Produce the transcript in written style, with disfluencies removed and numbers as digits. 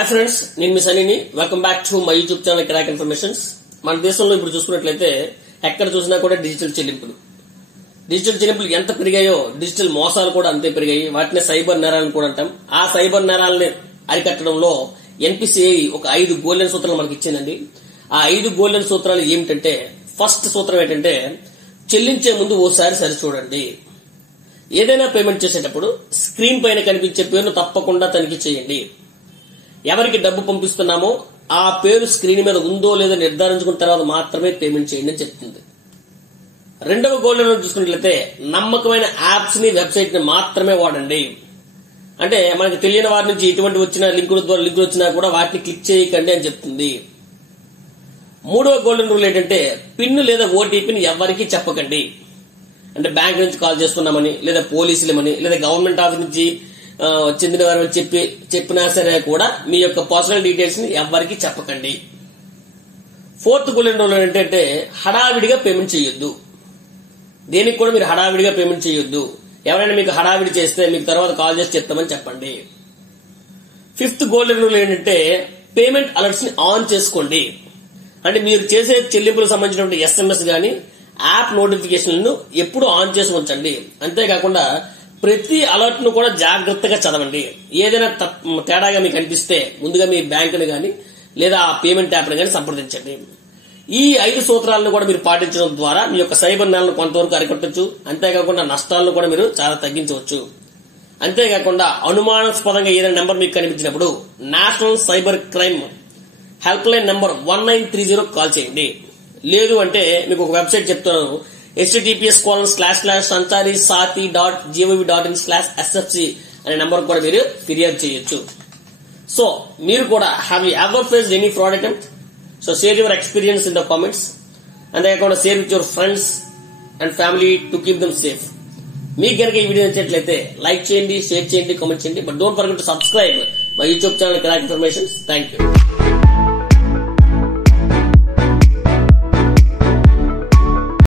Hi friends, నేను మీ సనీని. Welcome back to my YouTube channel Crack Informations. మన దేశంలో ఇప్పుడు చూసుకున్నట్లయితే ఎక్కడ చూసినా కూడా డిజిటల్ చెల్లింపులు ఎంత పెరిగాయో డిజిటల్ మోసాలు కూడా అంతే పెరిగాయి. వాటిని సైబర్ నేరాలను కూడా అంటాం. ఆ సైబర్ నేరాలని అరికట్టడంలో ఎన్పిసిఐ ఒక 5 గోల్డెన్ సూత్రాలు మనకి ఇచ్చిందండి. ఆ 5 గోల్డెన్ సూత్రాలు ఏమిటంటే, ఫస్ట్ సూత్రం ఏంటంటే చెల్లించే ముందు ఓసారి సరి చూడండి. ఏదైనా పేమెంట్ చేసేటప్పుడు స్క్రీన్ పైన కనిపించే పేరును తప్పకుండా తనిఖీ చేయండి. ఎవరికి డబ్బు పంపిస్తున్నామో ఆ పేరు స్క్రీన్ మీద ఉందో లేదో నిర్ధారించుకున్న తర్వాత మాత్రమే పేమెంట్ చేయండి అని చెప్తుంది. రెండవ గోల్డెన్ రూల్ చూసుకున్నట్లయితే నమ్మకమైన యాప్స్ ని, వెబ్సైట్ ని మాత్రమే వాడండి. అంటే మనకు తెలియని వారి నుంచి ఎటువంటి వచ్చిన లింకుల ద్వారా లింకులు వచ్చినా కూడా వాటిని క్లిక్ చేయకండి అని చెప్తుంది. మూడవ గోల్డెన్ రూల్ ఏంటంటే పిన్ లేదా ఓటీపీని ఎవరికి చెప్పకండి. అంటే బ్యాంక్ నుంచి కాల్ చేసుకున్నామని, లేదా పోలీసులమని, లేదా గవర్నమెంట్ ఆఫీస్ నుంచి చెందిన వారు చెప్పినా సరే కూడా మీ యొక్క పర్సనల్ డీటెయిల్స్ ని ఎవరికి చెప్పకండి. ఫోర్త్ గోల్డెన్ రూల్ ఏంటంటే హడావిడిగా పేమెంట్ చేయొద్దు. దేనికి కూడా మీరు హడావిడిగా పేమెంట్ చేయొద్దు. ఎవరైనా మీకు హడావిడి చేస్తే మీకు తర్వాత కాల్ చేసి చెప్తామని చెప్పండి. ఫిఫ్త్ గోల్డెన్ రూల్ ఏంటంటే పేమెంట్ అలర్ట్స్ ని ఆన్ చేసుకోండి. అంటే మీరు చేసే చెల్లింపులకు సంబంధించినటువంటి ఎస్ఎంఎస్ గానీ యాప్ నోటిఫికేషన్లను ఎప్పుడు ఆన్ చేసి ఉంచండి. అంతేకాకుండా ప్రతి అలర్ట్ ను కూడా జాగ్రత్తగా చదవండి. ఏదైనా తేడాగా మీకు అనిపిస్తే ముందుగా మీ బ్యాంకును గానీ లేదా ఆ పేమెంట్ యాప్ ని గానీ సంప్రదించండి. ఈ 5 సూత్రాలను కూడా మీరు పాటించడం ద్వారా మీ యొక్క సైబర్ నేరాలను కొంతవరకు అరికట్టొచ్చు. అంతేకాకుండా నష్టాలను కూడా మీరు చాలా తగ్గించవచ్చు. అంతేకాకుండా అనుమానాస్పదంగా ఏదైనా నెంబర్ మీకు కనిపించినప్పుడు national cyber crime help line number 1930 call చేయండి. లేదు అంటే మీకు ఒక వెబ్సైట్ చెప్తాను, https://sansari.sati.gov.in/sfc అనే నెంబర్ కూడా మీరు ఫిర్యాదు చేయొచ్చు. సో మీరు కూడా have you ever faced any fraud attempt? So share your experience in the comments. అంతేకాకుండా share with your friends and family to keep them safe. మీకు కనుక ఈ వీడియో నచ్చినట్లయితే లైక్ చేయండి, షేర్ చేయండి, కామెంట్ చేయండి. But don't forget to subscribe my YouTube channel Crack informations. Thank you.